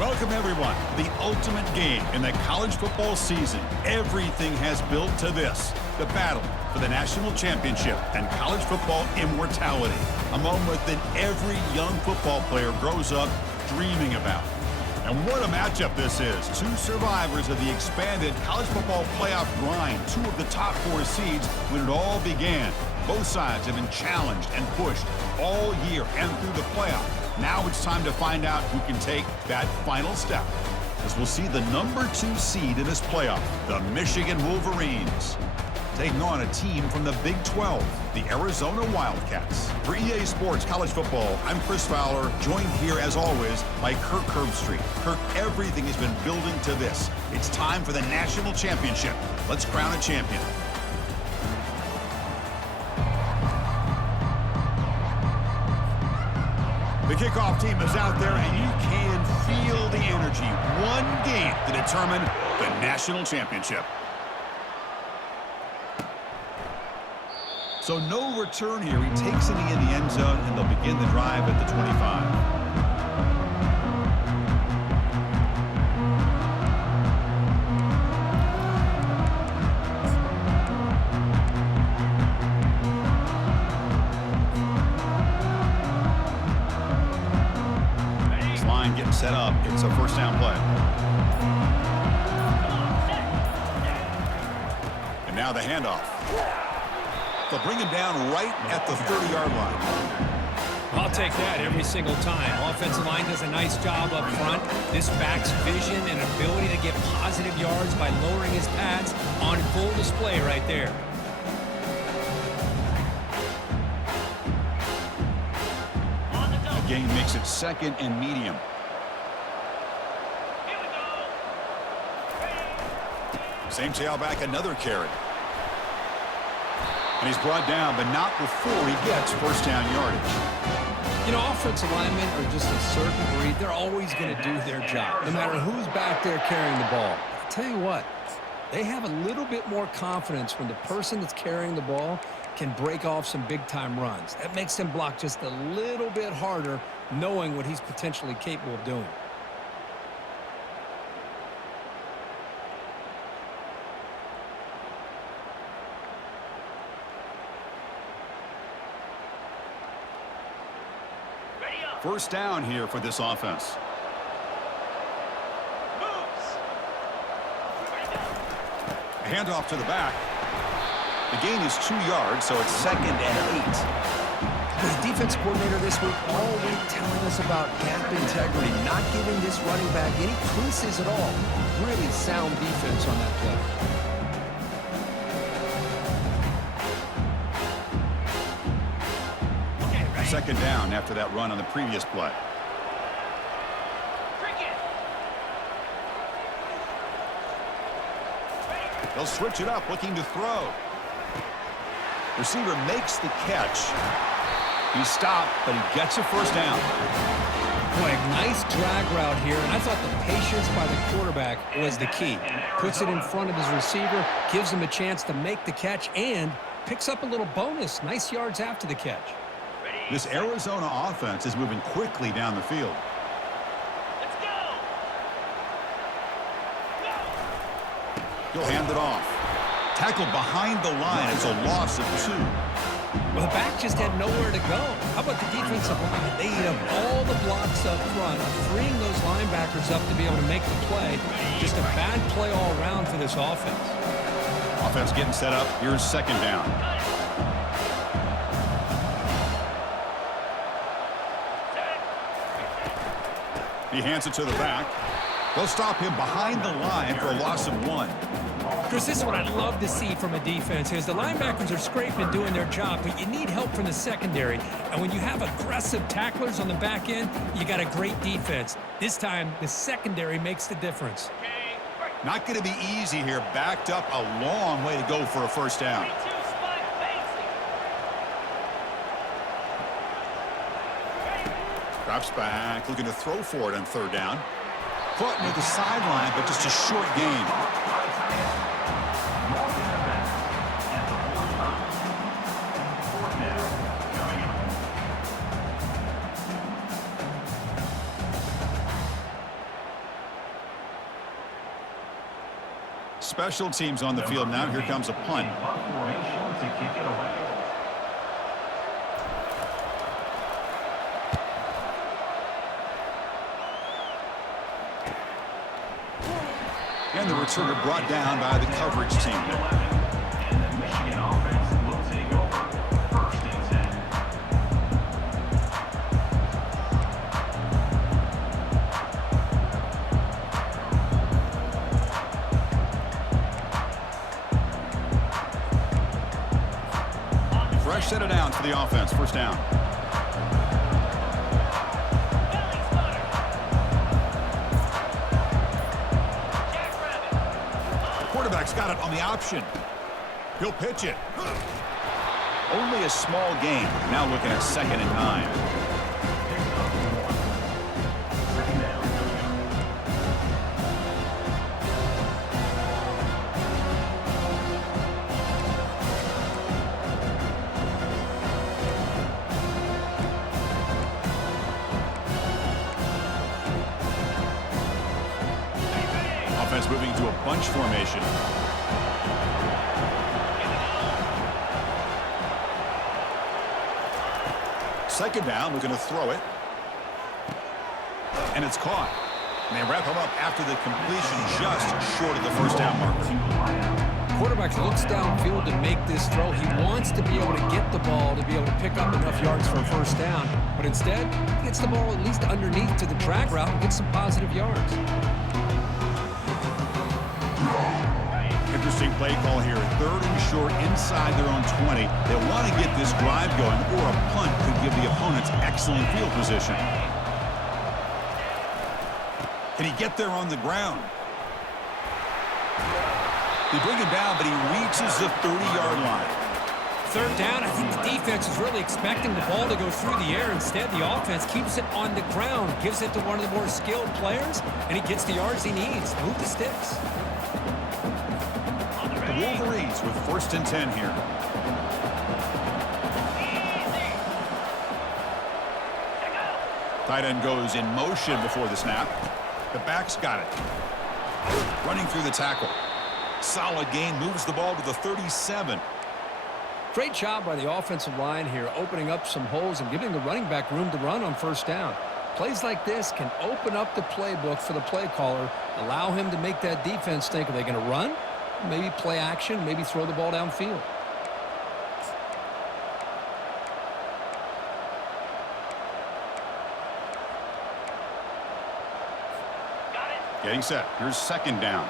Welcome, everyone, to the ultimate game in the college football season. Everything has built to this, the battle for the national championship and college football immortality, a moment that every young football player grows up dreaming about. And what a matchup this is. Two survivors of the expanded college football playoff grind, two of the top 4 seeds when it all began. Both sides have been challenged and pushed all year and through the playoff. Now it's time to find out who can take that final step, as we'll see the number 2 seed in this playoff, the Michigan Wolverines, taking on a team from the Big 12, the Arizona Wildcats. For EA Sports College Football, I'm Chris Fowler, joined here as always by Kirk Herbstreit. Kirk, everything has been building to this. It's time for the national championship. Let's crown a champion. The kickoff team is out there, and you can feel the energy. One game to determine the national championship. So no return here. He takes it in the end zone, and they'll begin the drive at the 25. Getting set up. It's a first down play. And now the handoff. They'll bring him down right at the 30-yard line. I'll take that every single time. Offensive line does a nice job up front. This back's vision and ability to get positive yards by lowering his pads on full display right there. The game makes it second and medium. Same tailback, another carry. And he's brought down, but not before he gets first down yardage. You know, offensive linemen are just a certain breed. They're always going to do their job, no matter who's back there carrying the ball. I'll tell you what, they have a little bit more confidence when the person that's carrying the ball can break off some big-time runs. That makes them block just a little bit harder, knowing what he's potentially capable of doing. First down here for this offense. A handoff to the back. The gain is 2 yards, so it's second and 8. The defense coordinator this week all week telling us about gap integrity, not giving this running back any creases at all. Really sound defense on that play. Second down after that run on the previous play. They'll switch it up, looking to throw. Receiver makes the catch. He stopped, but he gets a first down. Boy, nice drag route here, and I thought the patience by the quarterback was the key. Puts it in front of his receiver, gives him a chance to make the catch, and picks up a little bonus. Nice yards after the catch. This Arizona offense is moving quickly down the field. Let's go. He'll hand it off. Tackled behind the line. It's a loss of 2. Well, the back just had nowhere to go. How about the defensive line? They eat up all the blocks up front, freeing those linebackers up to be able to make the play. Just a bad play all around for this offense. Offense getting set up. Here's second down. He hands it to the back. They'll stop him behind the line for a loss of 1. Chris, this is what I'd love to see from a defense is the linebackers are scraping doing their job, but you need help from the secondary. And when you have aggressive tacklers on the back end, you got a great defense. This time, the secondary makes the difference. Not going to be easy here. Backed up a long way to go for a first down. Drops back, looking to throw for it on third down. Caught near the sideline, but just a short gain. Special teams on the field now. Here comes a punt. And the returner brought down by the coverage team. And the Michigan offense will take over 1st and 10. Fresh set of downs for the offense. 1st down. Quarterback's got it on the option. He'll pitch it. Only a small gain. Now looking at 2nd and 9. Offense moving to a bunch formation. Second down, looking to throw it. And it's caught. And they wrap him up after the completion just short of the 1st down marker. Quarterback looks downfield to make this throw. He wants to be able to get the ball to be able to pick up enough yards for a 1st down. But instead, he gets the ball at least underneath to the drag route and gets some positive yards. Interesting play call here. 3rd and short inside their own 20. They want to get this drive going, or a punt could give the opponents excellent field position. Can he get there on the ground? They bring him down, but he reaches the 30-yard line. 3rd down, I think the defense is really expecting the ball to go through the air. Instead, the offense keeps it on the ground, gives it to one of the more skilled players, and he gets the yards he needs. Move the sticks. The Wolverines with 1st and 10 here. Tight end goes in motion before the snap. The back's got it. Running through the tackle. Solid gain, moves the ball to the 37. Great job by the offensive line here, opening up some holes and giving the running back room to run on 1st down. Plays like this can open up the playbook for the play caller, allow him to make that defense think, are they going to run? Maybe play action, maybe throw the ball downfield. Getting set. Here's 2nd down.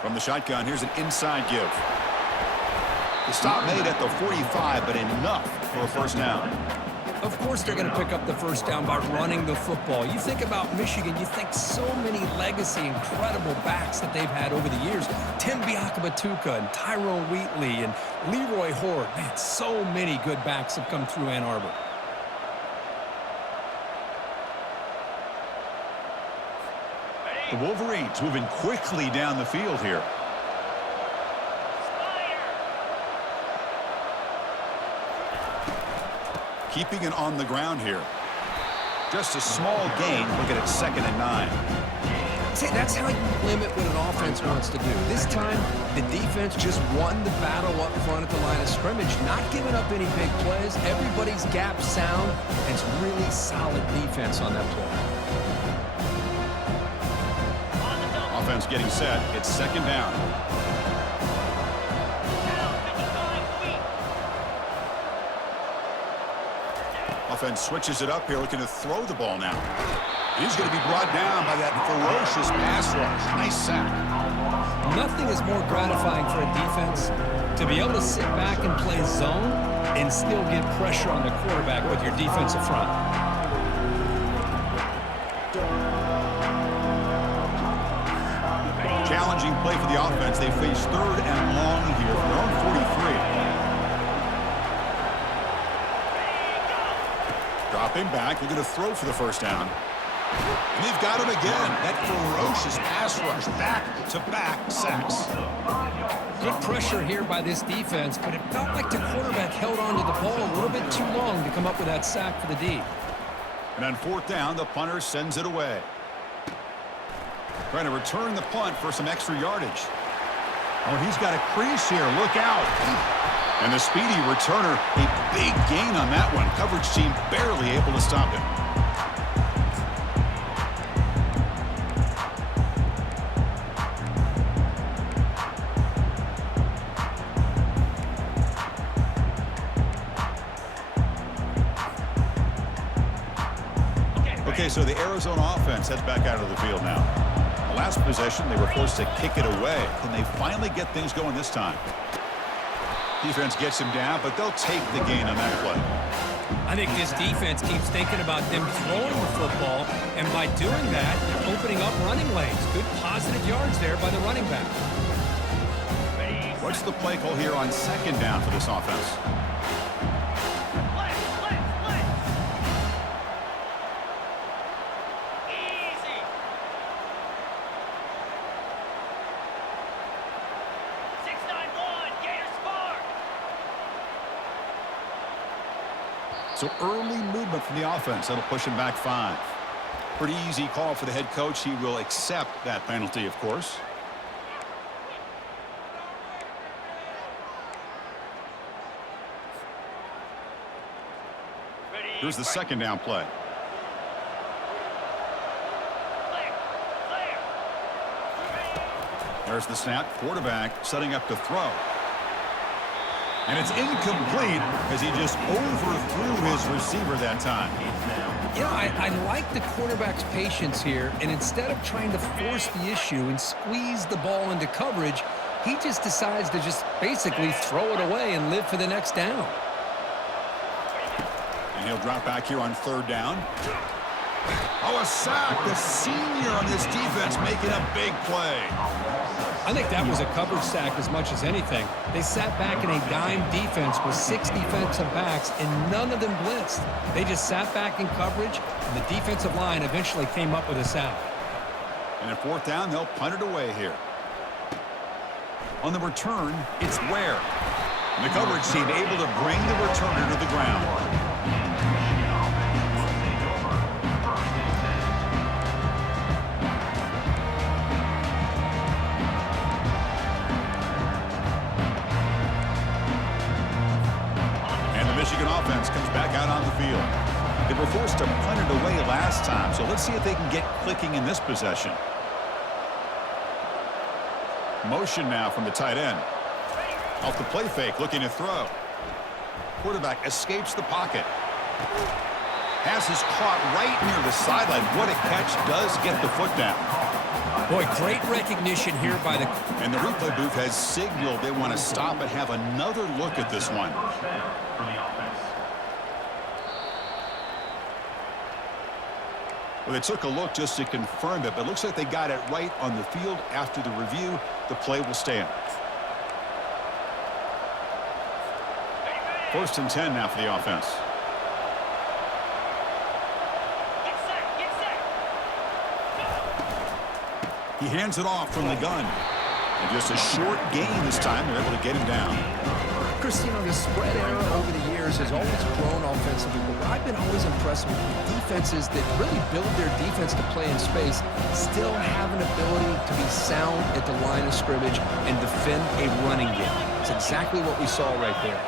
From the shotgun, here's an inside give. The stop made at the 45, but enough for a 1st down. Of course they're going to pick up the 1st down by running the football. You think about Michigan, you think so many legacy, incredible backs that they've had over the years. Tim Biakabatuka and Tyrone Wheatley and Leroy Horde. Man, so many good backs have come through Ann Arbor. The Wolverines moving quickly down the field here. Keeping it on the ground here. Just a small gain. Looking at 2nd and 9. See, that's how you limit what an offense wants to do. This time, the defense just won the battle up front at the line of scrimmage, not giving up any big plays. Everybody's gap sound, and it's really solid defense on that play. Offense getting set. It's 2nd down. Offense switches it up here, looking to throw the ball now. He's going to be brought down by that ferocious pass rush. Nice sack. Nothing is more gratifying for a defense to be able to sit back and play zone and still get pressure on the quarterback with your defensive front. Challenging play for the offense. They face 3rd and long here from their own 43. Dropping back, looking to throw for the 1st down. And they've got him again. That ferocious pass rush. Back-to-back sacks. Good pressure here by this defense, but it felt like the quarterback held on to the ball a little bit too long to come up with that sack for the D. And on fourth down, the punter sends it away. Trying to return the punt for some extra yardage. Oh, he's got a crease here. Look out. And the speedy returner, a big gain on that one. Coverage team barely able to stop him. Okay, so the Arizona offense heads back out of the field now. The last possession, they were forced to kick it away. Can they finally get things going this time? Defense gets him down, but they'll take the gain on that play. I think this defense keeps thinking about them throwing the football, and by doing that, they're opening up running lanes. Good positive yards there by the running back. What's the play call here on second down for this offense? So early movement from the offense. That'll push him back 5. Pretty easy call for the head coach. He will accept that penalty, of course. Here's the second down play. There's the snap. Quarterback setting up to throw. And it's incomplete as he just overthrew his receiver that time. Yeah, I like the quarterback's patience here, and instead of trying to force the issue and squeeze the ball into coverage, he just decides to just basically throw it away and live for the next down. And he'll drop back here on third down. Oh, a sack. The senior on this defense making a big play. I think that was a coverage sack as much as anything. They sat back in a dime defense with 6 defensive backs, and none of them blitzed. They just sat back in coverage, and the defensive line eventually came up with a sack. And at fourth down, they'll punt it away here. On the return, it's Ware. And the coverage team able to bring the returner to the ground. Michigan offense comes back out on the field. They were forced to punt it away last time, so let's see if they can get clicking in this possession. Motion now from the tight end. Off the play fake, looking to throw. Quarterback escapes the pocket. Pass is caught right near the sideline. What a catch. Does get the foot down. Boy, great recognition here by the... And the replay booth has signaled they want to stop and have another look at this one. Well, they took a look just to confirm it, but it looks like they got it right on the field. After the review, the play will stand. 1st and 10 now for the offense. He hands it off from the gun. And just a short gain this time. They're able to get him down. Chris, the spread era over the years has always grown offensively, but I've been always impressed with defenses that really build their defense to play in space, still have an ability to be sound at the line of scrimmage and defend a running game. It's exactly what we saw right there.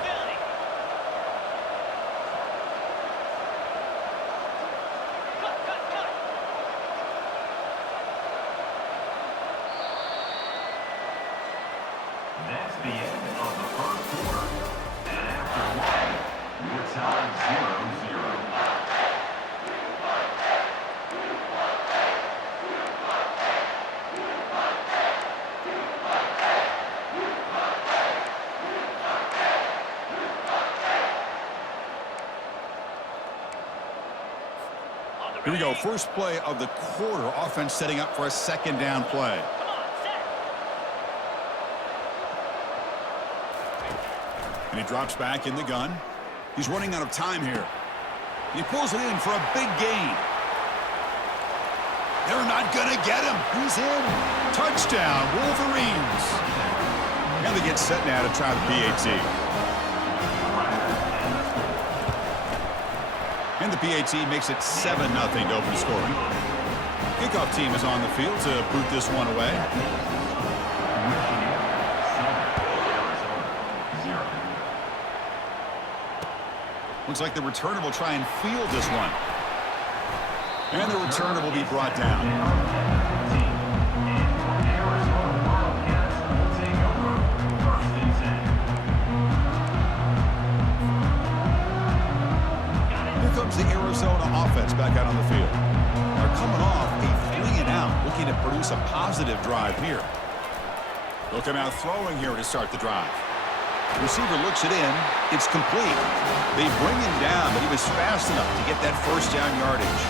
That's the end of the first quarter. And after one, we're tied 0-0. Here we go. First play of the quarter. Offense setting up for a second down play. And he drops back in the gun. He's running out of time here. He pulls it in for a big gain. They're not going to get him. He's in. Touchdown, Wolverines. And they get set now to try the PAT. And the PAT makes it 7-0 to open scoring. Kickoff team is on the field to boot this one away. Looks like the returner will try and field this one. And the returner will be brought down. Here comes the Arizona offense back out on the field. They're coming off a 3-and-out, looking to produce a positive drive here. They'll come out throwing here to start the drive. Receiver looks it in. It's complete. They bring him down, but he was fast enough to get that first down yardage.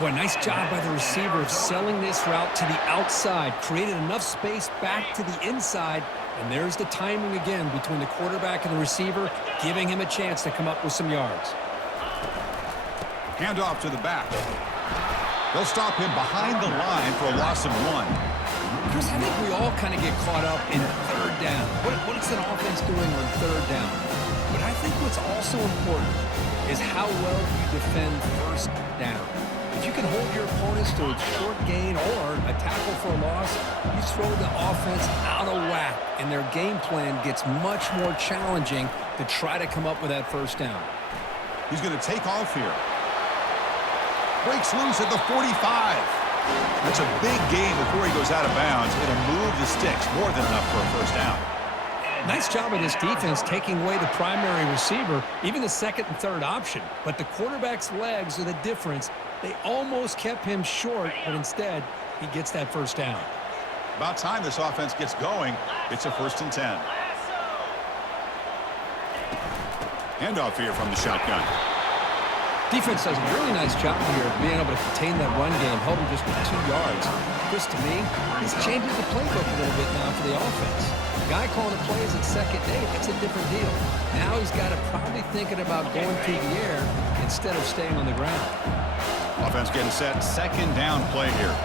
Boy, nice job by the receiver of selling this route to the outside. Created enough space back to the inside. And there's the timing again between the quarterback and the receiver, giving him a chance to come up with some yards. Hand off to the back. They'll stop him behind the line for a loss of 1. Chris, I think we all kind of get caught up in third down. What's an offense doing on third down? But I think what's also important is how well you defend first down. If you can hold your opponents to a short gain or a tackle for a loss, you throw the offense out of whack, and their game plan gets much more challenging to try to come up with that first down. He's going to take off here. Breaks loose at the 45. That's a big gain before he goes out of bounds. It'll move the sticks more than enough for a first down. Nice job of this defense taking away the primary receiver, even the second and third option. But the quarterback's legs are the difference. They almost kept him short, but instead, he gets that first down. About time this offense gets going. It's a 1st and 10. Handoff here from the shotgun. Defense does a really nice job here of being able to contain that run game, held him just with 2 yards. Chris, to me, this changes the playbook a little bit now for the offense. The guy calling the plays at second day, that's a different deal. Now he's got to probably thinking about going through the air instead of staying on the ground. Offense getting set. 2nd down play here.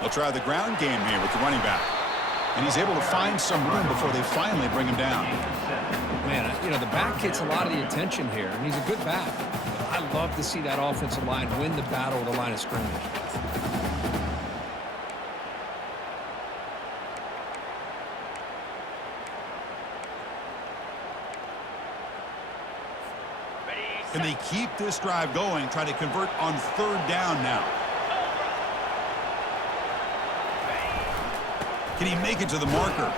They'll try the ground game here with the running back. And he's able to find some room before they finally bring him down. Man, you know, the back gets a lot of the attention here, and he's a good back. I love to see that offensive line win the battle at the line of scrimmage. Can they keep this drive going, try to convert on 3rd down now? Can he make it to the marker?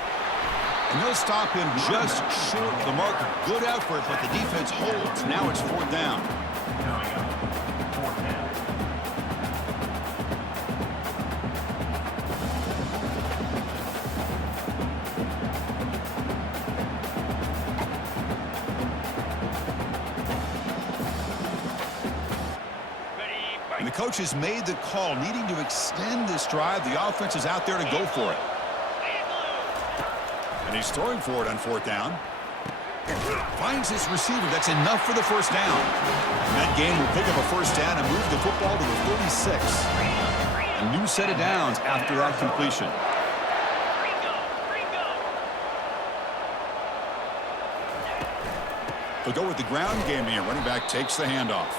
And they'll stop him just short of the marker. Good effort, but the defense holds. Now it's 4th down. And the coach has made the call, needing to extend this drive. The offense is out there to go for it. And he's throwing for it on 4th down. Finds his receiver. That's enough for the first down. And that gain will pick up a first down and move the football to the 36. A new set of downs after that completion. They'll go with the ground game here. Running back takes the handoff.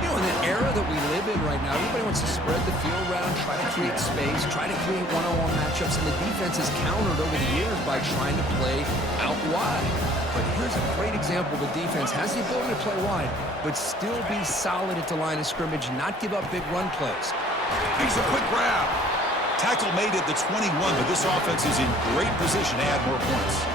You know, in the era that we live in right now, everybody wants to spread the field around, try to create space, try to create one-on-one matchups, and the defense has countered over the years by trying to play out wide. But here's a great example of a defense has the ability to play wide, but still be solid at the line of scrimmage, not give up big run plays. Here's a quick grab. Tackle made at the 21, but this offense is in great position to add more points.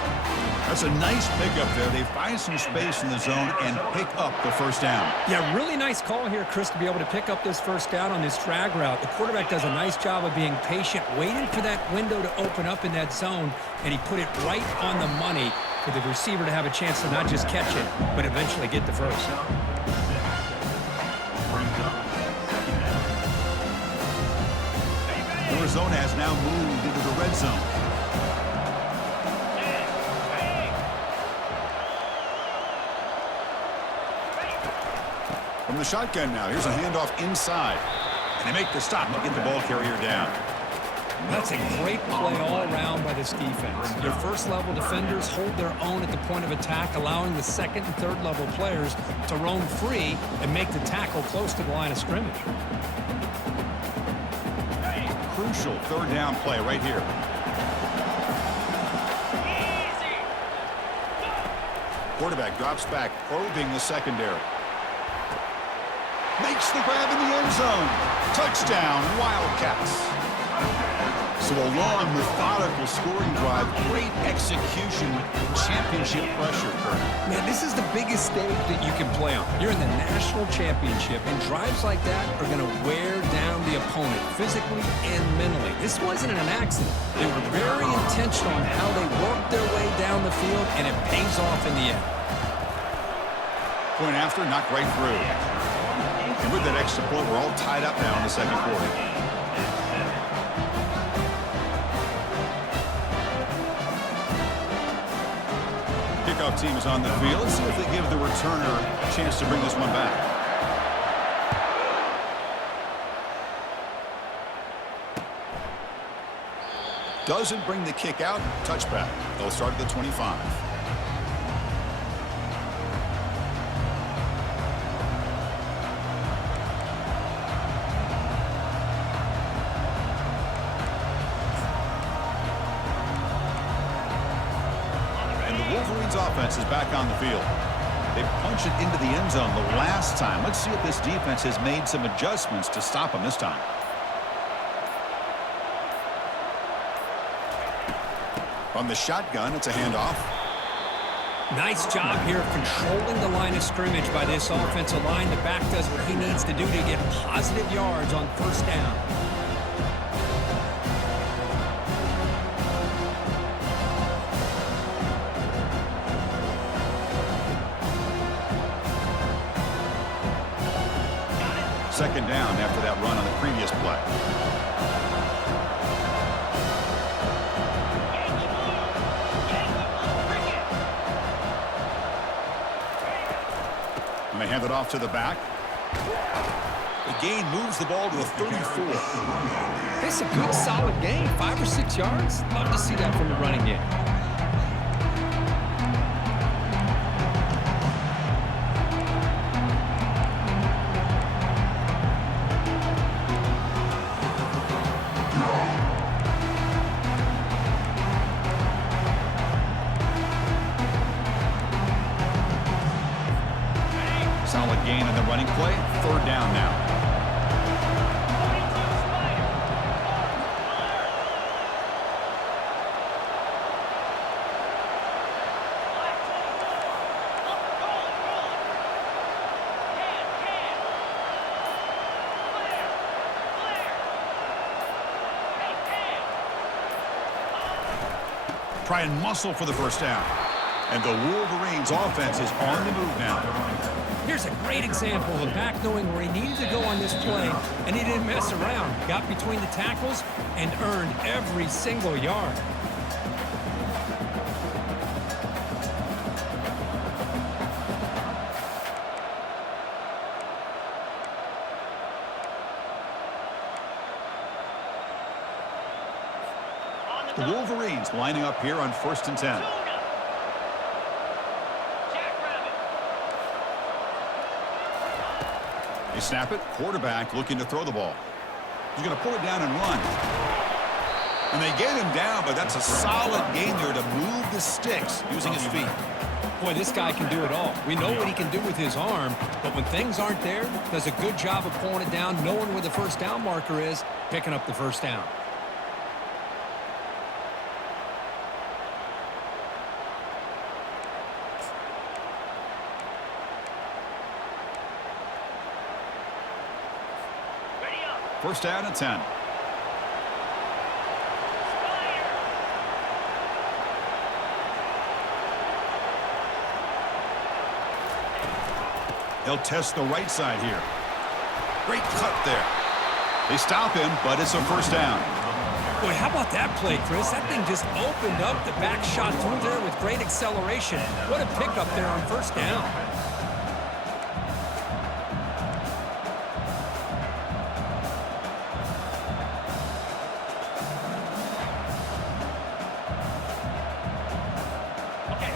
That's a nice pickup there. They find some space in the zone and pick up the first down. Yeah, really nice call here, Chris, to be able to pick up this first down on this drag route. The quarterback does a nice job of being patient, waiting for that window to open up in that zone, and he put it right on the money for the receiver to have a chance to not just catch it, but eventually get the first. Arizona has now moved into the red zone. From the shotgun now, here's a handoff inside. And they make the stop and get the ball carrier down. That's a great play all around by this defense. Your first-level defenders hold their own at the point of attack, allowing the second and third-level players to roam free and make the tackle close to the line of scrimmage. Crucial third down play right here. Quarterback drops back, probing the secondary. Makes the grab in the end zone. Touchdown, Wildcats. So a long, methodical scoring drive, great execution, championship pressure, Kurt. Man, this is the biggest stage that you can play on. You're in the national championship, and drives like that are going to wear down the opponent physically and mentally. This wasn't an accident. They were very intentional on how they worked their way down the field, and it pays off in the end. Point after, knocked right through. And with that extra point, we're all tied up now in the second quarter. Kickoff team is on the field. Let's see if they give the returner a chance to bring this one back. Doesn't bring the kick out. Touchback. They'll start at the 25. Wolverines offense is back on the field. They punched it into the end zone the last time. Let's see if this defense has made some adjustments to stop them this time. From the shotgun, it's a handoff. Nice job here of controlling the line of scrimmage by this offensive line. The back does what he needs to do to get positive yards on first down. Second down after that run on the previous play. And they hand it off to the back. The gain moves the ball to the 34. It's a good, solid gain. 5 or 6 yards. Love to see that from the running game. Solid gain on the running play. Third down now. Try and muscle for the first down. And the Wolverines offense is on the move now. Here's a great example of a back knowing where he needed to go on this play, and he didn't mess around. Got between the tackles and earned every single yard. The Wolverines lining up here on 1st and 10. They snap it. Quarterback looking to throw the ball. He's going to pull it down and run. And they get him down, but that's a solid gain there to move the sticks using his feet. Boy, this guy can do it all. We know what he can do with his arm, but when things aren't there, does a good job of pulling it down, knowing where the first down marker is, picking up the first down. First down and 10. They'll test the right side here. Great cut there. They stop him, but it's a first down. Boy, how about that play, Chris? That thing just opened up. The back shot through there with great acceleration. What a pickup there on first down.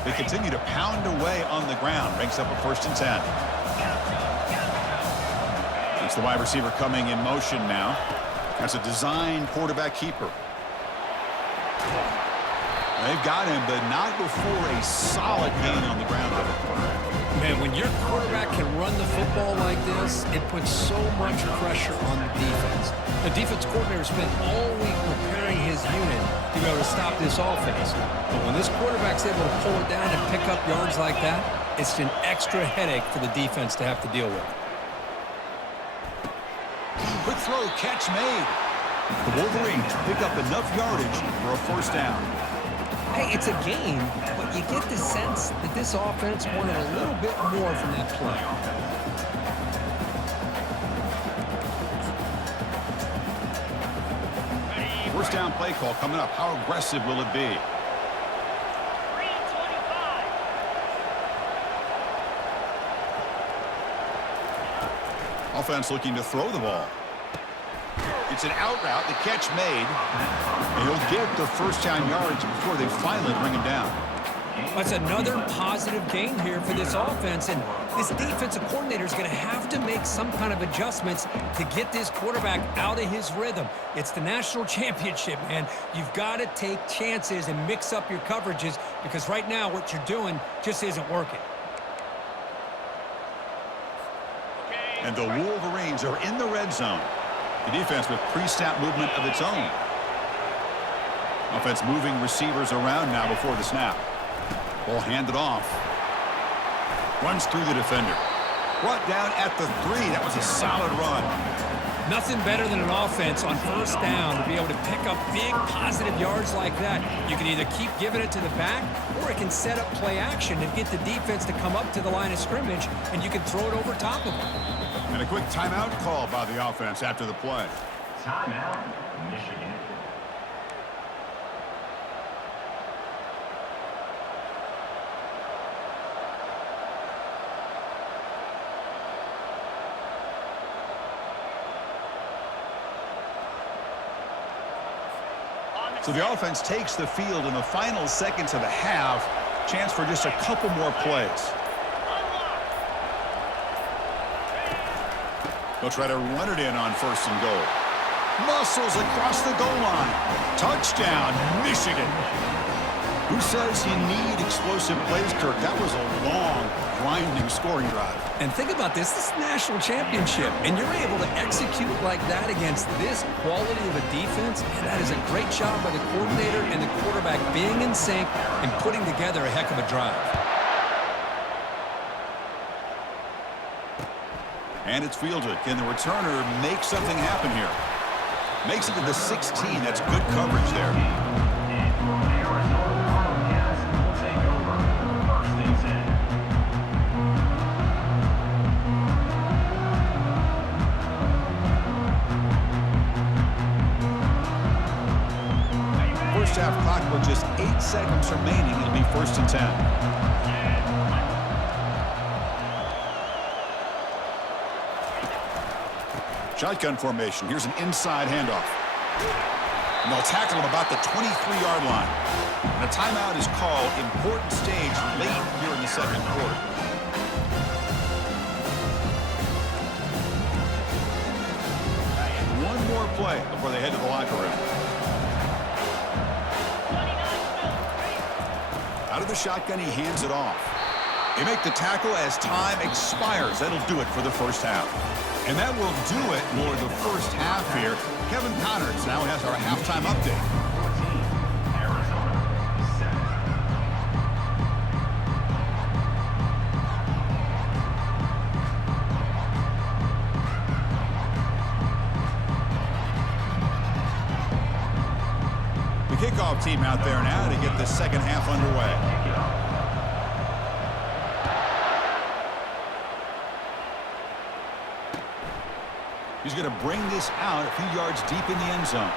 They continue to pound away on the ground. Ranks up a 1st and 10. It's the wide receiver coming in motion now. That's a design quarterback keeper. They've got him, but not before a solid gain on the ground. Man, when your quarterback can run the football like this, it puts so much pressure on the defense. The defense coordinator spent all week preparing his unit to be able to stop this offense. But when this quarterback's able to pull it down and pick up yards like that, it's an extra headache for the defense to have to deal with. Quick throw, catch made. The Wolverines pick up enough yardage for a 1st down. Hey, it's a game, but you get the sense that this offense wanted a little bit more from that play. 1st down play call coming up. How aggressive will it be? 325. Offense looking to throw the ball. It's an out route, the catch made, and he'll get the 1st down yards before they finally bring him down. That's another positive gain here for this offense, and this defensive coordinator is going to have to make some kind of adjustments to get this quarterback out of his rhythm. It's the national championship, man. You've got to take chances and mix up your coverages because right now what you're doing just isn't working. And the Wolverines are in the red zone. The defense with pre-snap movement of its own. Offense moving receivers around now before the snap. Ball handed off. Runs through the defender. Brought down at the 3. That was a solid run. Nothing better than an offense on 1st down to be able to pick up big positive yards like that. You can either keep giving it to the back or it can set up play action and get the defense to come up to the line of scrimmage and you can throw it over top of them. And a quick timeout call by the offense after the play. Timeout, Michigan. So the offense takes the field in the final seconds of the half. Chance for just a couple more plays. They'll try to run it in on 1st and goal. Muscles across the goal line. Touchdown, Michigan. Who says you need explosive plays, Kirk? That was a long, grinding scoring drive. And think about this. This is national championship, and you're able to execute like that against this quality of a defense, and that is a great job by the coordinator and the quarterback being in sync and putting together a heck of a drive. And it's fielded. Can the returner make something happen here? Makes it to the 16. That's good coverage there. Wildcats will take over 1st and 10. First half clock with just 8 seconds remaining. It'll be 1st and 10. Shotgun formation. Here's an inside handoff. And they'll tackle him about the 23-yard line. And a timeout is called. Important stage late here in the 2nd quarter. One more play before they head to the locker room. Out of the shotgun, he hands it off. They make the tackle as time expires. That'll do it for the 1st half. And that will do it for the 1st half here. Kevin Connors now has our halftime update. 14, Arizona 7. The kickoff team out there now to get the 2nd half underway. He's going to bring this out a few yards deep in the end zone.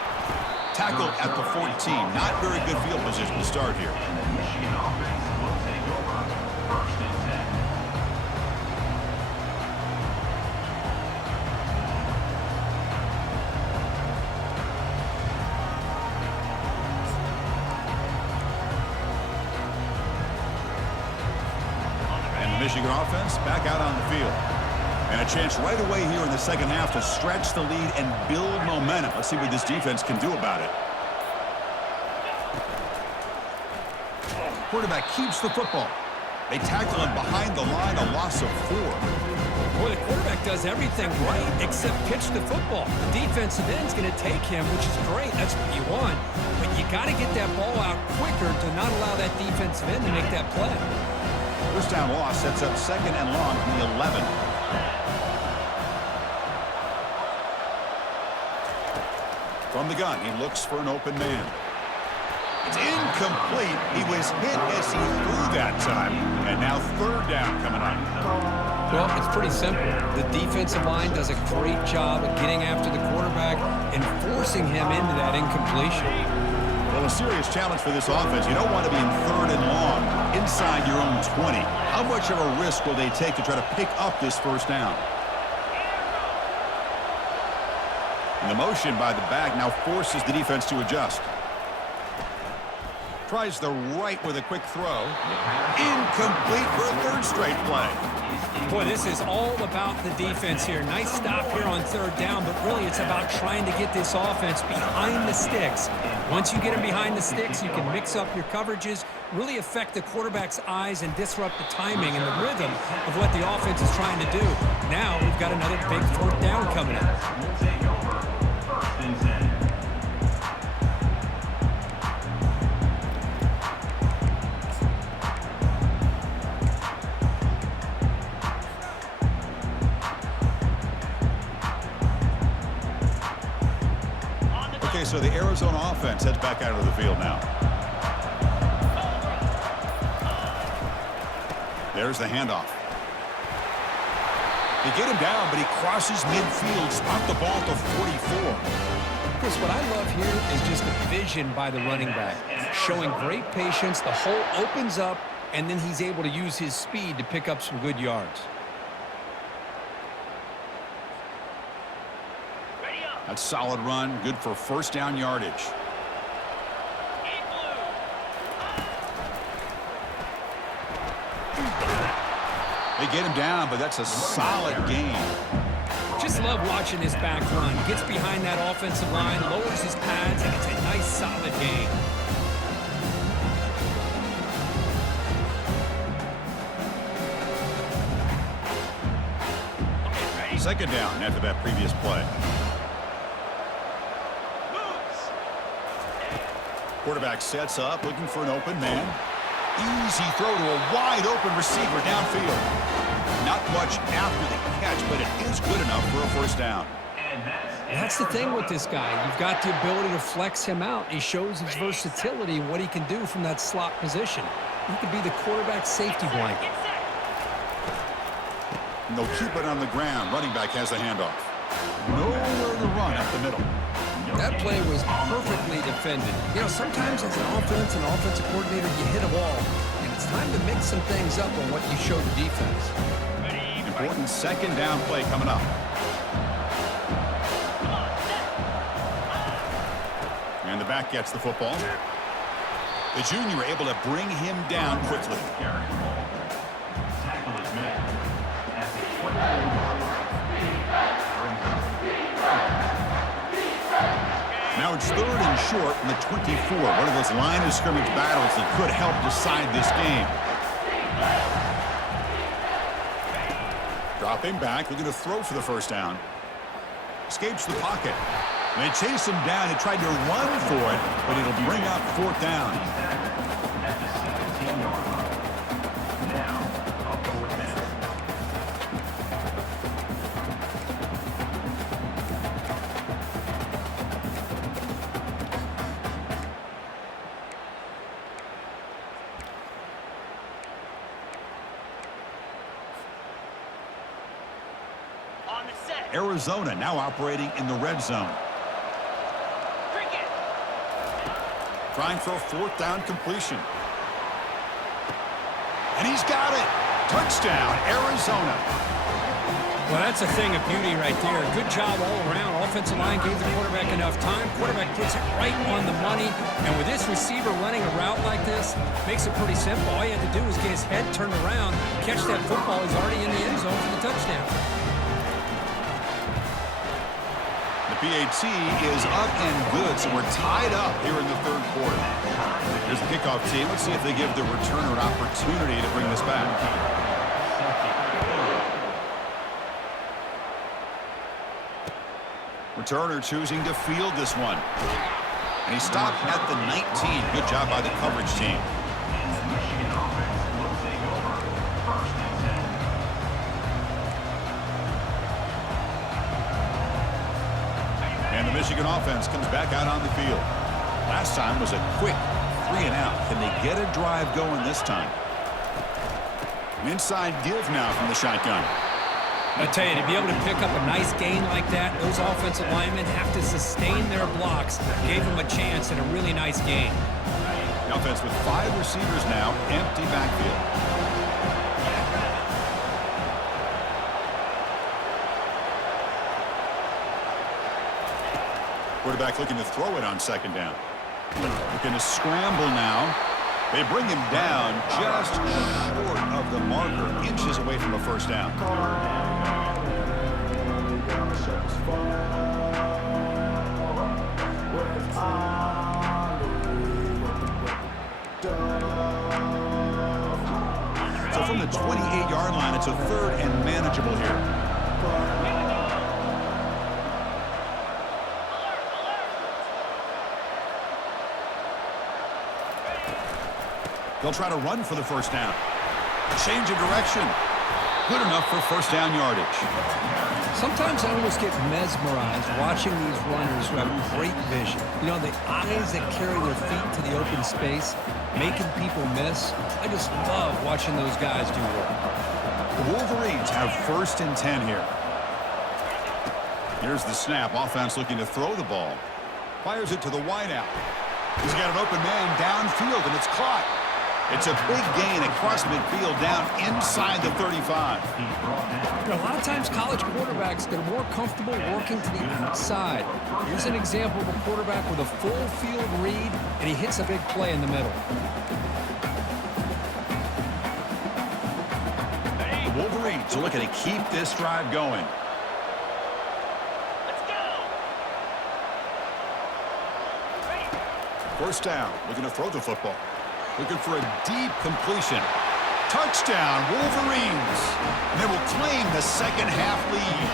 Tackle at the 14. Not very good field position to start here. Michigan offense will take over 1st and 10. Michigan offense back out on the field. And a chance right away here in the second half to stretch the lead and build momentum. Let's see what this defense can do about it. Quarterback keeps the football. They tackle him behind the line, a loss of 4. Boy, the quarterback does everything right except pitch the football. The defensive end's going to take him, which is great. That's what you want. But you got to get that ball out quicker to not allow that defensive end to make that play. First down loss sets up second and long from the 11. From the gun, he looks for an open man. It's incomplete. He was hit as he threw that time. And now third down coming up. Well, it's pretty simple. The defensive line does a great job of getting after the quarterback and forcing him into that incompletion. Well, a serious challenge for this offense. You don't want to be in third and long inside your own 20. How much of a risk will they take to try to pick up this first down? And the motion by the back now forces the defense to adjust. Tries the right with a quick throw. Incomplete for a third straight play. Boy, this is all about the defense here. Nice stop here on third down, but really it's about trying to get this offense behind the sticks. Once you get them behind the sticks, you can mix up your coverages, really affect the quarterback's eyes and disrupt the timing and the rhythm of what the offense is trying to do. Now we've got another big fourth down coming up. We'll take over first and 10. Okay, so the Arizona offense heads back out of the field now. There's the handoff. They get him down, but he crosses midfield, spot the ball to 44. Chris, what I love here is just the vision by the running back, showing great patience. The hole opens up, and then he's able to use his speed to pick up some good yards. That's a solid run, good for first down yardage. They get him down, but that's a solid gain. Just love watching this back run. Gets behind that offensive line, lowers his pads, and it's a nice, solid gain. Second down after that previous play. Quarterback sets up, looking for an open man. Easy throw to a wide-open receiver downfield. Not much after the catch, but it is good enough for a first down. That's the thing with this guy. You've got the ability to flex him out. He shows his versatility and what he can do from that slot position. He could be the quarterback's safety blanket. And they'll keep it on the ground. Running back has the handoff. Nowhere to run up the middle. That play was perfectly defended. You know, sometimes as an offensive coordinator, you hit a wall, and it's time to mix some things up on what you show the defense. Important second down play coming up. And the back gets the football. The junior able to bring him down quickly. Tackle is made at the 20. Now it's third and short from the 24. One of those line of scrimmage battles that could help decide this game. Dropping back, looking to throw for the first down. Escapes the pocket. They chase him down. He tried to run for it, but it'll bring up fourth down. At the 17-yard line. Now, a 4 minutes. Arizona now operating in the red zone. Trying for a fourth down completion. And he's got it. Touchdown, Arizona. Well, that's a thing of beauty right there. Good job all around. Offensive line gave the quarterback enough time. Quarterback gets it right on the money. And with this receiver running a route like this, makes it pretty simple. All you have to do is get his head turned around, catch that football. He's already in the end zone for the touchdown. The PAT is up and good, so we're tied up here in the third quarter. Here's the kickoff team. Let's see if they give the returner an opportunity to bring this back. Returner choosing to field this one. And he stopped at the 19. Good job by the coverage team. And the Michigan offense comes back out on the field. Last time was a quick 3-and-out. Can they get a drive going this time? An inside give now from the shotgun. I tell you, to be able to pick up a nice gain like that, those offensive linemen have to sustain their blocks. Gave them a chance and a really nice gain. The offense with 5 receivers now, empty backfield. Quarterback looking to throw it on second down. Looking to scramble now. They bring him down just short of the marker, inches away from a first down. So from the 28-yard line, it's a third and manageable here. They'll try to run for the first down. Change of direction. Good enough for first down yardage. Sometimes I almost get mesmerized watching these runners who have great vision. You know, the eyes that carry their feet to the open space, making people miss. I just love watching those guys do work. The Wolverines have first and 10 here. Here's the snap. Offense looking to throw the ball. Fires it to the wideout. He's got an open man downfield, and it's caught. It's a big gain across midfield down inside the 35. You know, a lot of times college quarterbacks get more comfortable working to the outside. Here's an example of a quarterback with a full field read, and he hits a big play in the middle. The Wolverines are looking to keep this drive going. Let's go. Ready. First down, looking to throw the football. Looking for a deep completion. Touchdown, Wolverines. And they will claim the second half lead.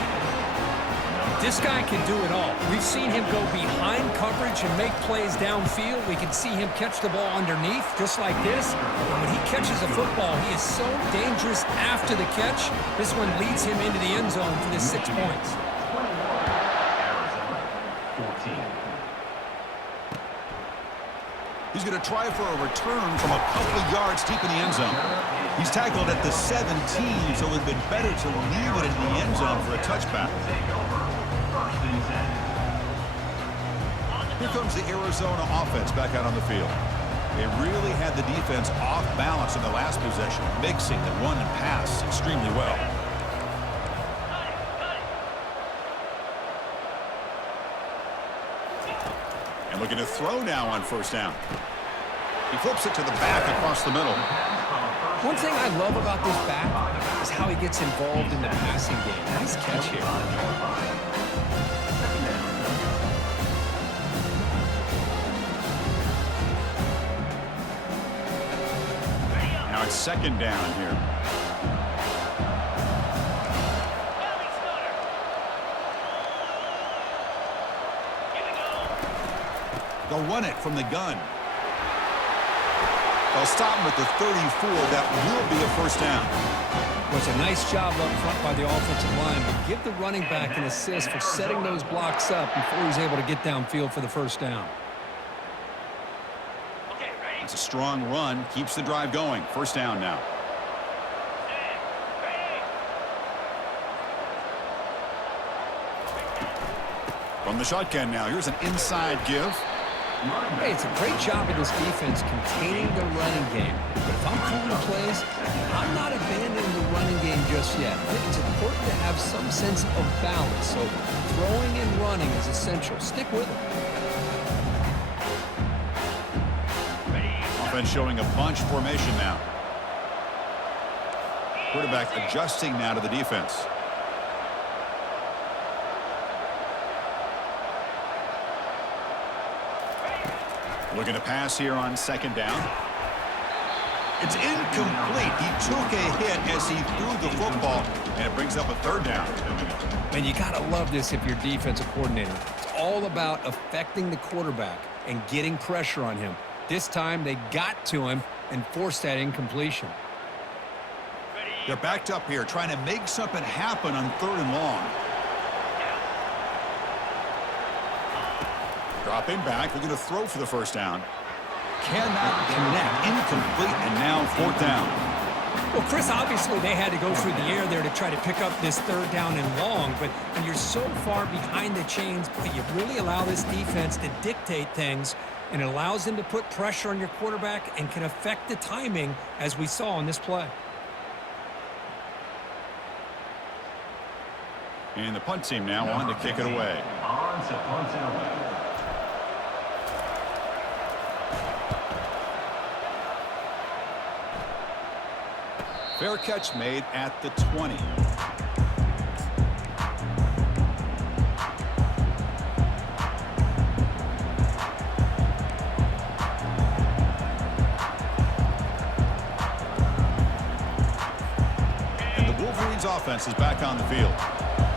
This guy can do it all. We've seen him go behind coverage and make plays downfield. We can see him catch the ball underneath, just like this. And when he catches a football, he is so dangerous after the catch. This one leads him into the end zone for the 6 points. Arizona, 14. He's going to try for a return from a couple of yards deep in the end zone. He's tackled at the 17, so it would have been better to leave it in the end zone for a touchback. Here comes the Arizona offense back out on the field. They really had the defense off balance in the last possession, mixing the run and pass extremely well. And looking to throw now on first down. He flips it to the back across the middle. One thing I love about this back is how he gets involved in the passing game. Nice catch here. Now it's second down here. They'll run it from the gun. They'll stop him at the 34. That will be a first down. Well, it's a nice job up front by the offensive line, but give the running back an assist for setting those blocks up before he's able to get downfield for the first down. Okay, ready. It's a strong run. Keeps the drive going. First down now. From the shotgun now. Here's an inside give. Hey, it's a great job of this defense containing the running game. But if I'm calling plays, I'm not abandoning the running game just yet. I think it's important to have some sense of balance, so throwing and running is essential. Stick with it. Offense showing a bunch formation now. Quarterback adjusting now to the defense. Looking to pass here on second down. It's incomplete. He took a hit as he threw the football, and it brings up a third down. And you got to love this if you're defensive coordinator. It's all about affecting the quarterback and getting pressure on him. This time they got to him and forced that incompletion. They're backed up here, trying to make something happen on third and long. Dropping back, looking to throw for the first down. Cannot connect, incomplete, and now fourth down. Well, Chris, obviously they had to go through the air there to try to pick up this third down and long, but when you're so far behind the chains, boy, you really allow this defense to dictate things, and it allows them to put pressure on your quarterback and can affect the timing, as we saw on this play. And the punt team now on to kick it away. On to punt it away. Fair catch made at the 20. And the Wolverines offense is back on the field.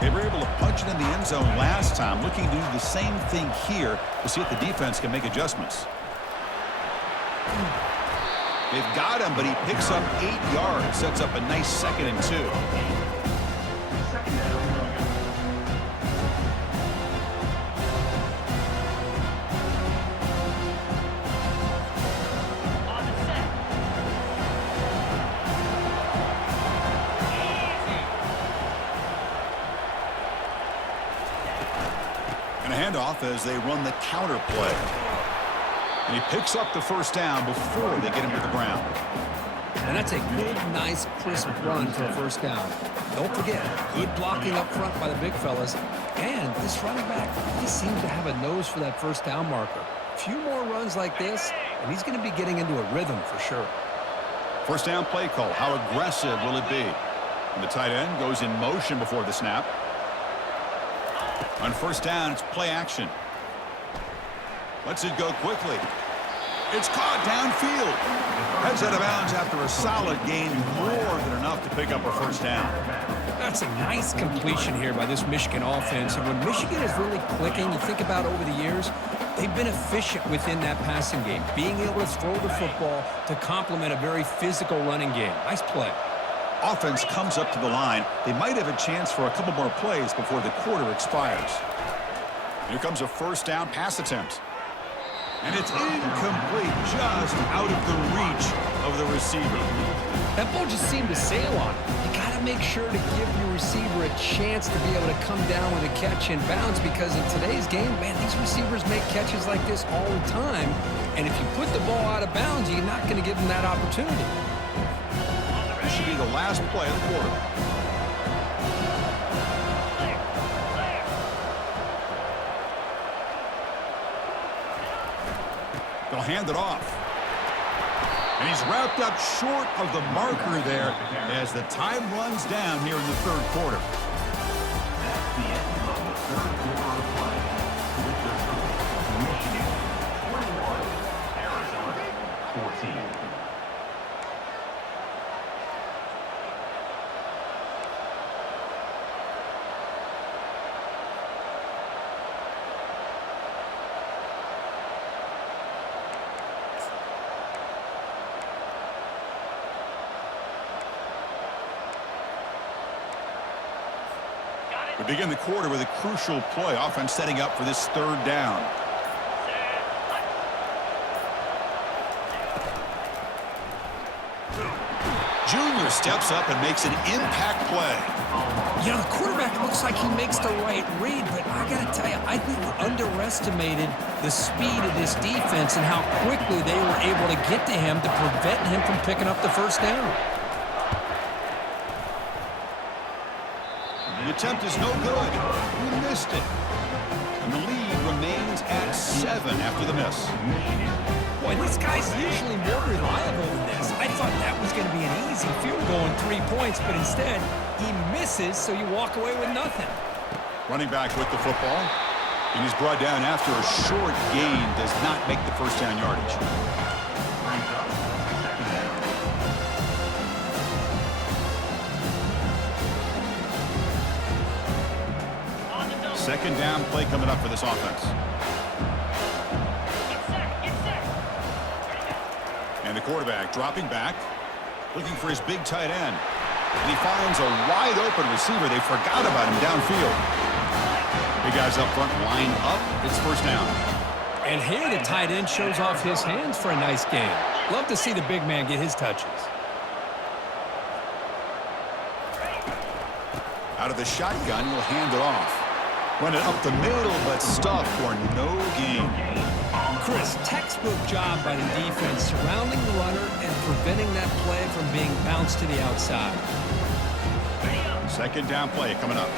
They were able to punch it in the end zone last time, looking to do the same thing here to see if the defense can make adjustments. They've got him, but he picks up 8 yards, sets up a nice 2nd and 2. Second down. On the set. And a handoff as they run the counter play. And he picks up the first down before they get him to the ground. And that's a good, nice, crisp run for a first down. Don't forget, good blocking up front by the big fellas. And this running back, he seems to have a nose for that first down marker. A few more runs like this, and he's going to be getting into a rhythm for sure. First down play call. How aggressive will it be? And the tight end goes in motion before the snap. On first down, it's play action. Lets it go quickly. It's caught downfield. Heads out of bounds after a solid gain, more than enough to pick up a first down. That's a nice completion here by this Michigan offense. And when Michigan is really clicking, you think about over the years, they've been efficient within that passing game, being able to throw the football to complement a very physical running game. Nice play. Offense comes up to the line. They might have a chance for a couple more plays before the quarter expires. Here comes a first down pass attempt. And it's incomplete, just out of the reach of the receiver. That ball just seemed to sail on it. You got to make sure to give your receiver a chance to be able to come down with a catch in bounds, because in today's game, man, these receivers make catches like this all the time. And if you put the ball out of bounds, you're not going to give them that opportunity. This should be the last play of the quarter. They'll hand it off. And he's wrapped up short of the marker there as the time runs down here in the third quarter. That's the end of the third quarter of play. With the score, Michigan 21, Arizona 14. We begin the quarter with a crucial play. Offense setting up for this third down. Junior steps up and makes an impact play. You know, the quarterback looks like he makes the right read, but I got to tell you, I think we underestimated the speed of this defense and how quickly they were able to get to him to prevent him from picking up the first down. The attempt is no good. He missed it. And the lead remains at 7 after the miss. Boy, this guy's usually more reliable than this. I thought that was going to be an easy field goal in 3 points, but instead, he misses, so you walk away with nothing. Running back with the football. And he's brought down after a short gain. Does not make the first down yardage. Brings up second down. On the double. Second down play coming up for this offense. Get set. Get set. Ready, go. And the quarterback dropping back, looking for his big tight end. And he finds a wide open receiver. They forgot about him downfield. Big guys up front line up. It's first down. And here the tight end shows off his hands for a nice game. Love to see the big man get his touches. Out of the shotgun, he'll hand it off. Run it up the middle, but stuffed for no gain. Chris, textbook job by the defense surrounding the runner and preventing that play from being bounced to the outside. Ready, go. Second down play coming up.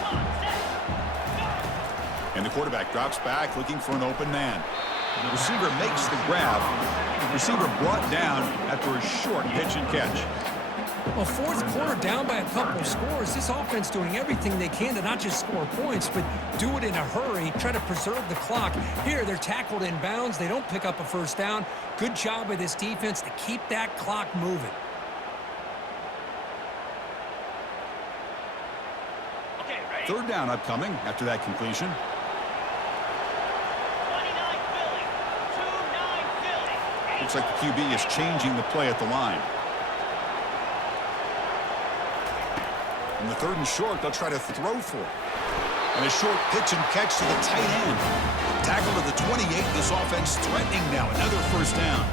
Come on, set. Go. And the quarterback drops back looking for an open man. The receiver makes the grab. The receiver brought down after a short pitch and catch. Well, fourth quarter down by a couple of scores. This offense doing everything they can to not just score points, but do it in a hurry, try to preserve the clock. Here, they're tackled in bounds. They don't pick up a first down. Good job by this defense to keep that clock moving. Okay, ready. Third down upcoming after that completion. 29 Philly. 2-9 Philly. Looks like the QB is changing the play at the line. In the third and short, they'll try to throw for it. And a short pitch and catch to the tight end. Tackle to the 28. This offense threatening now. Another first down.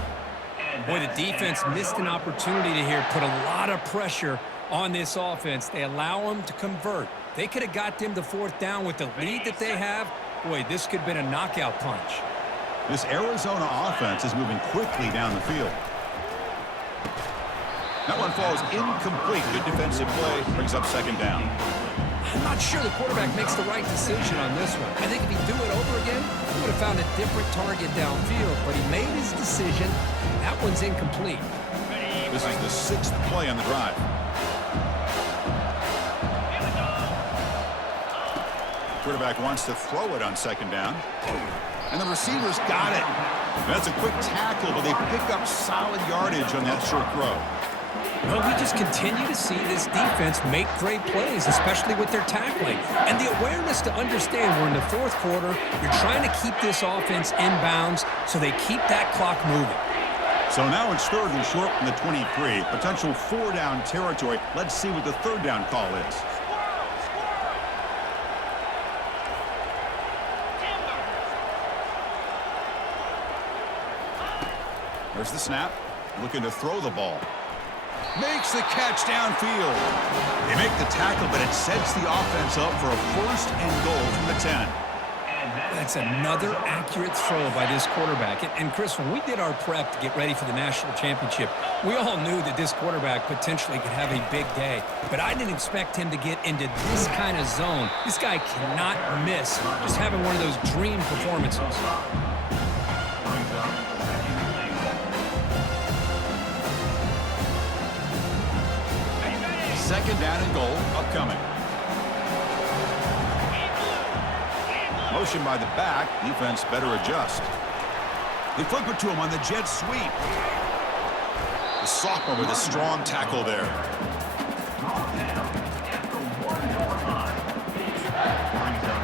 Boy, the defense missed an opportunity to here put a lot of pressure on this offense. They allow them to convert. They could have got them to fourth down with the lead that they have. Boy, this could have been a knockout punch. This Arizona offense is moving quickly down the field. That one falls incomplete. Good defensive play. Brings up second down. I'm not sure the quarterback makes the right decision on this one. I think if he'd do it over again, he would have found a different target downfield. But he made his decision. That one's incomplete. Ready. This is the 6th play on the drive. Here we go. Quarterback wants to throw it on second down. And the receivers got it. That's a quick tackle, but they pick up solid yardage on that short throw. Well, we just continue to see this defense make great plays, especially with their tackling. And the awareness to understand we're in the fourth quarter, you're trying to keep this offense in bounds so they keep that clock moving. So now it's third and short from the 23. Potential 4-down territory. Let's see what the third down call is. There's the snap. Looking to throw the ball. Makes the catch downfield. They make the tackle, but it sets the offense up for a first and goal from the 10. That's another accurate throw by this quarterback. And Chris, when we did our prep to get ready for the national championship, we all knew that this quarterback potentially could have a big day. But I didn't expect him to get into this kind of zone. This guy cannot miss just having one of those dream performances. Brings up second and 8. Second down and goal upcoming. Motion by the back. Defense better adjust. They flip it to him on the jet sweep. The sophomore with a strong tackle there. Brought down at the 1-yard line. Brings up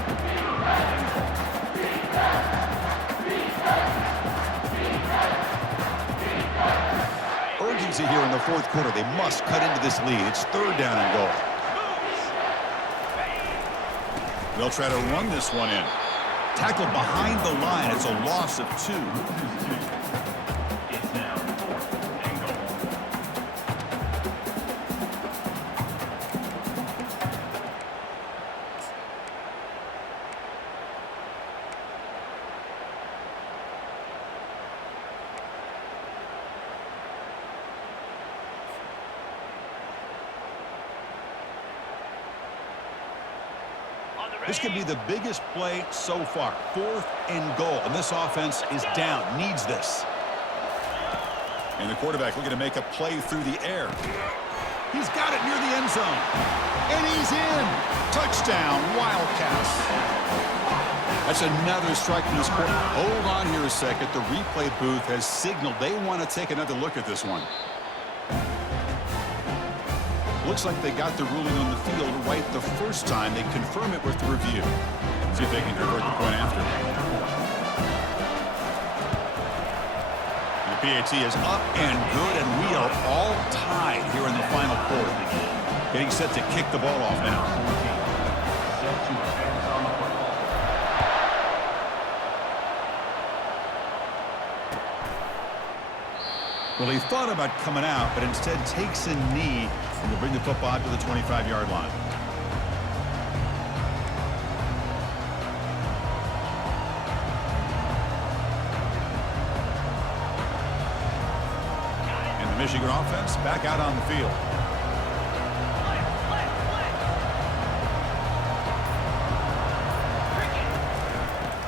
Urgency here in the fourth quarter. They must cut into this lead. It's third down and goal. They'll try to run this one in. Tackle behind the line. It's a loss of 2. It's now 4th and goal. This could be the biggest play so far. 4th and goal, and this offense is down, needs this. And the quarterback looking to make a play through the air. He's got it near the end zone. And he's in. Touchdown, Wildcats. That's another strike from this quarter. Hold on here a second. The replay booth has signaled they want to take another look at this one. Looks like they got the ruling on the field right the first time. They confirm it with the review. See if they can convert the point after. The PAT is up and good, and we are all tied here in the final quarter. Getting set to kick the ball off now. Set to advance on the football. Well, he thought about coming out, but instead takes a knee and will bring the football out to the 25-yard line. And the Michigan offense back out on the field.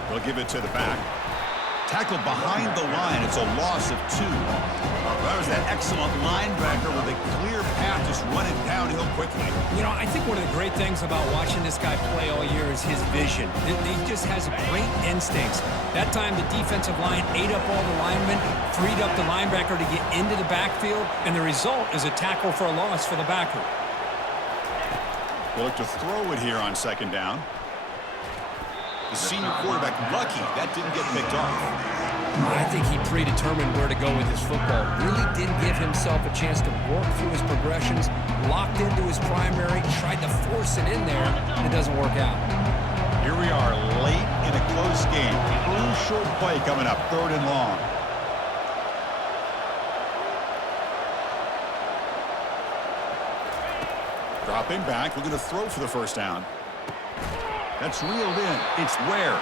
They'll give it to the back. Tackled behind the line. It's a loss of 2. That was that excellent linebacker with a clear path just running downhill quickly. You know, I think one of the great things about watching this guy play all year is his vision. He just has great instincts. That time the defensive line ate up all the linemen, freed up the linebacker to get into the backfield, and the result is a tackle for a loss for the backer. They look to throw it here on 2nd down. The senior quarterback lucky that didn't get picked off. I think he predetermined where to go with his football. Really didn't give himself a chance to work through his progressions, locked into his primary, tried to force it in there, and it doesn't work out. Here we are late in a close game. Crucial play coming up, 3rd and long. Dropping back, looking to throw for the 1st down. That's reeled in. It's Ware.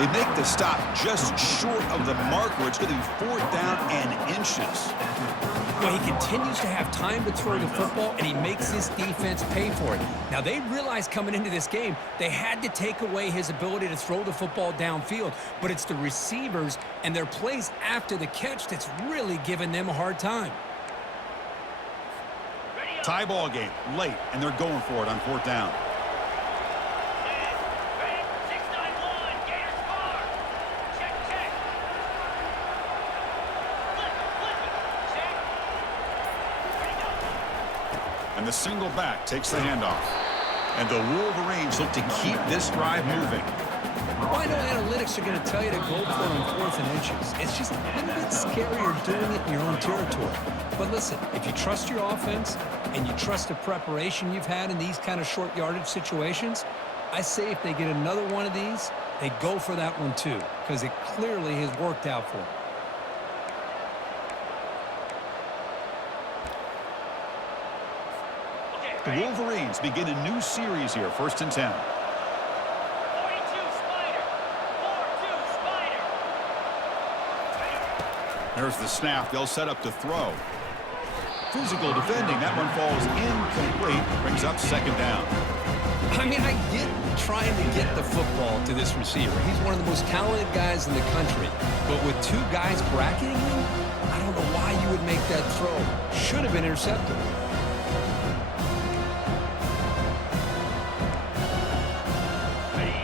They make the stop just short of the marker. It's going to be 4th down and inches. Well, he continues to have time to throw the football, and he makes his defense pay for it. Now, they realized coming into this game, they had to take away his ability to throw the football downfield, but it's the receivers and their plays after the catch that's really giving them a hard time. Tie ball game, late, and they're going for it on 4th down. And the single back takes the handoff. And the Wolverines look to keep this drive moving. Well, I know analytics are going to tell you to go for it on 4th and inches. It's just a little bit scarier doing it in your own territory. But listen, if you trust your offense and you trust the preparation you've had in these kind of short yardage situations, I say if they get another one of these, they go for that one too, because it clearly has worked out for them. The Wolverines begin a new series here, 1st and 10. 42 Spider. 4-2 Spider. There's the snap. They'll set up to throw. Physical defending. That one falls incomplete. Brings up 2nd down. I mean, I get trying to get the football to this receiver. He's one of the most talented guys in the country. But with 2 guys bracketing him, I don't know why you would make that throw. Should have been intercepted.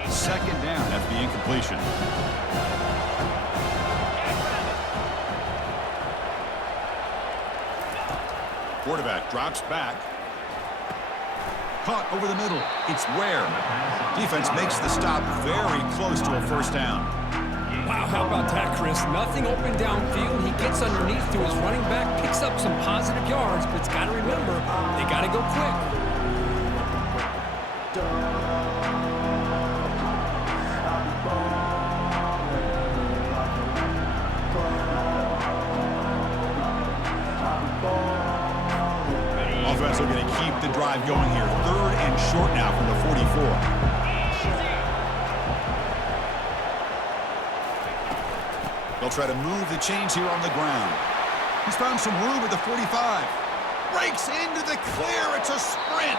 2nd down after the incompletion. Quarterback drops back. Caught over the middle. It's Ware. Defense makes the stop very close to a 1st down. Wow, how about that, Chris? Nothing open downfield. He gets underneath to his running back, picks up some positive yards, but it's got to remember, they got to go quick. Offense looking to keep the drive going here. 3rd and short now from the 44. They'll try to move the chains here on the ground. He's found some room at the 45. Breaks into the clear. It's a sprint.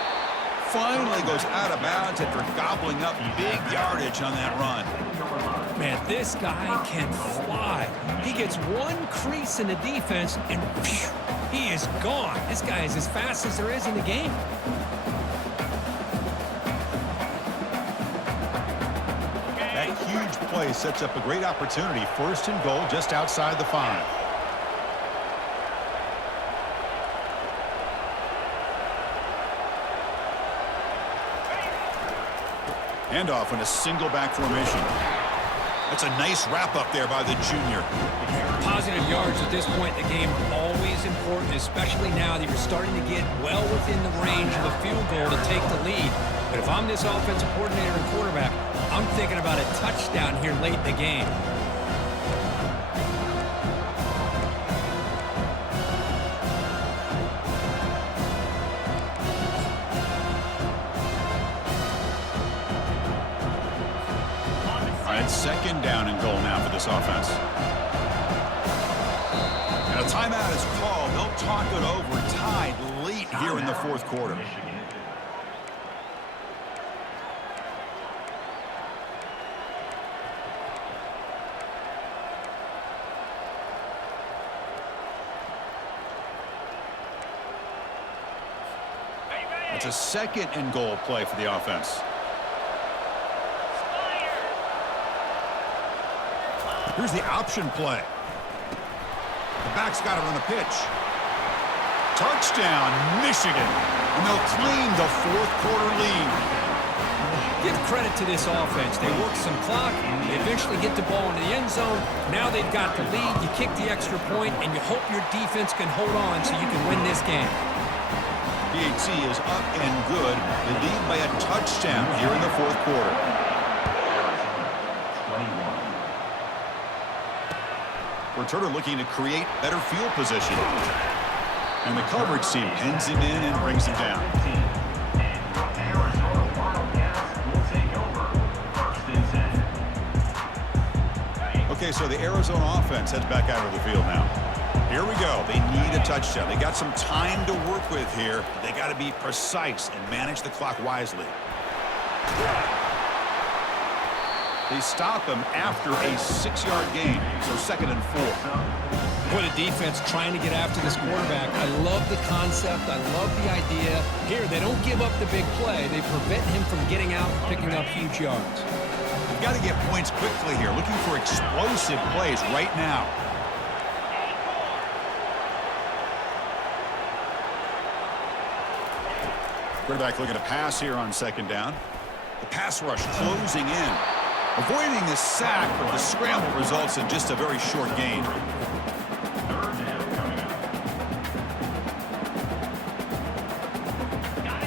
finally goes out of bounds after gobbling up big yardage on that run. Man, this guy can fly. He gets one crease in the defense, and phew, he is gone. This guy is as fast as there is in the game. That huge play sets up a great opportunity. 1st and goal just outside the 5. Handoff in a single back formation. That's a nice wrap up there by the junior. Positive yards at this point in the game are always important, especially now that you're starting to get well within the range of the field goal to take the lead. But if I'm this offensive coordinator and quarterback, I'm thinking about a touchdown here late in the game. Second down and goal now for this offense. And a timeout is called. They'll talk it over, tied late here in the 4th quarter. It's a 2nd and goal play for the offense. Here's the option play. The back's got it on the pitch. Touchdown, Michigan. And they'll claim the 4th quarter lead. Give credit to this offense. They work some clock. They eventually get the ball into the end zone. Now they've got the lead. You kick the extra point, and you hope your defense can hold on so you can win this game. PAT is up and good. They lead by a touchdown here in the 4th quarter. Returner looking to create better field position. And the coverage team pins him in and brings him down. Arizona Wildcats will take over 1st and 10. Okay, so the Arizona offense heads back out of the field now. Here we go. They need a touchdown. They got some time to work with here. They got to be precise and manage the clock wisely. They stop him after a 6-yard gain, so 2nd and 4. Boy, the defense trying to get after this quarterback. I love the concept. I love the idea. Here, they don't give up the big play. They prevent him from getting out and picking up huge yards. You've got to get points quickly here, looking for explosive plays right now. Quarterback looking to pass here on 2nd down. The pass rush closing in. Avoiding the sack, but the scramble results in just a very short gain. 3rd down coming up.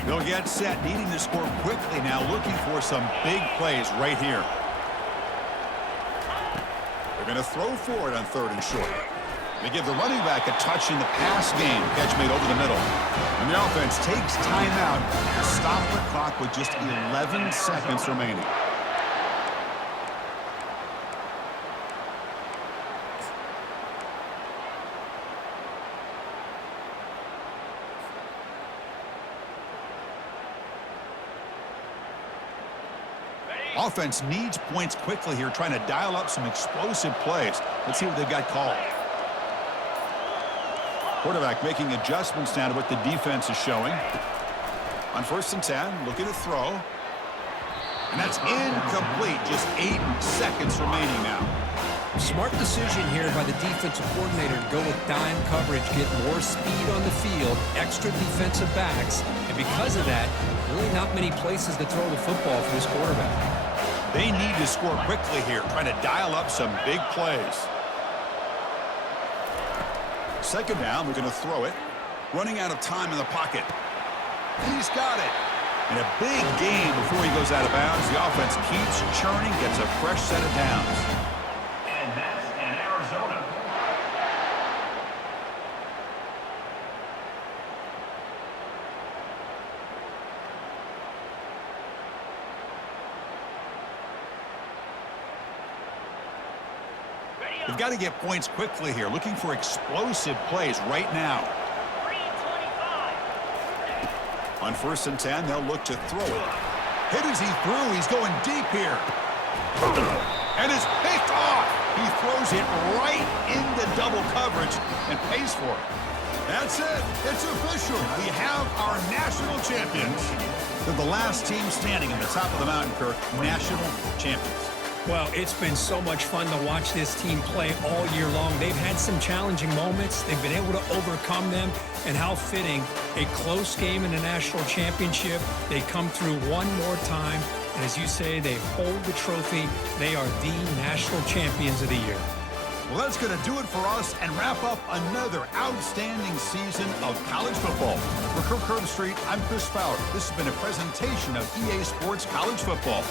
They'll get set, needing to score quickly now, looking for some big plays right here. They're going to throw for it on 3rd and short. They give the running back a touch in the pass game. Catch made over the middle. And the offense takes timeout to stop the clock with just 11 seconds remaining. Offense needs points quickly here, trying to dial up some explosive plays. Let's see what they've got called. Quarterback making adjustments now to what the defense is showing. On 1st and 10, looking to throw. And that's incomplete. Just 8 seconds remaining now. Smart decision here by the defensive coordinator to go with dime coverage, get more speed on the field, extra defensive backs, and because of that, really not many places to throw the football for this quarterback. They need to score quickly here, trying to dial up some big plays. 2nd down, we're going to throw it. Running out of time in the pocket. He's got it. And a big gain before he goes out of bounds. The offense keeps churning, gets a fresh set of downs. And that's in Arizona. They've got to get points quickly here, looking for explosive plays right now. 3:25. On 1st and 10, they'll look to throw it. Hit as he threw. He's going deep here. And it's picked off. He throws it right into double coverage and pays for it. That's it. It's official. We have our national champions. They're the last team standing at the top of the mountain, Kirk. National champions. Well, it's been so much fun to watch this team play all year long. They've had some challenging moments. They've been able to overcome them. And how fitting, a close game in a national championship. They come through one more time. And as you say, they hold the trophy. They are the national champions of the year. Well, that's going to do it for us and wrap up another outstanding season of college football. For Kirk Herbstreit, I'm Chris Fowler. This has been a presentation of EA Sports College Football.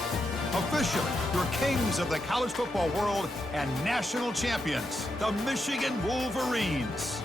Officially, your kings of the college football world and national champions, the Michigan Wolverines.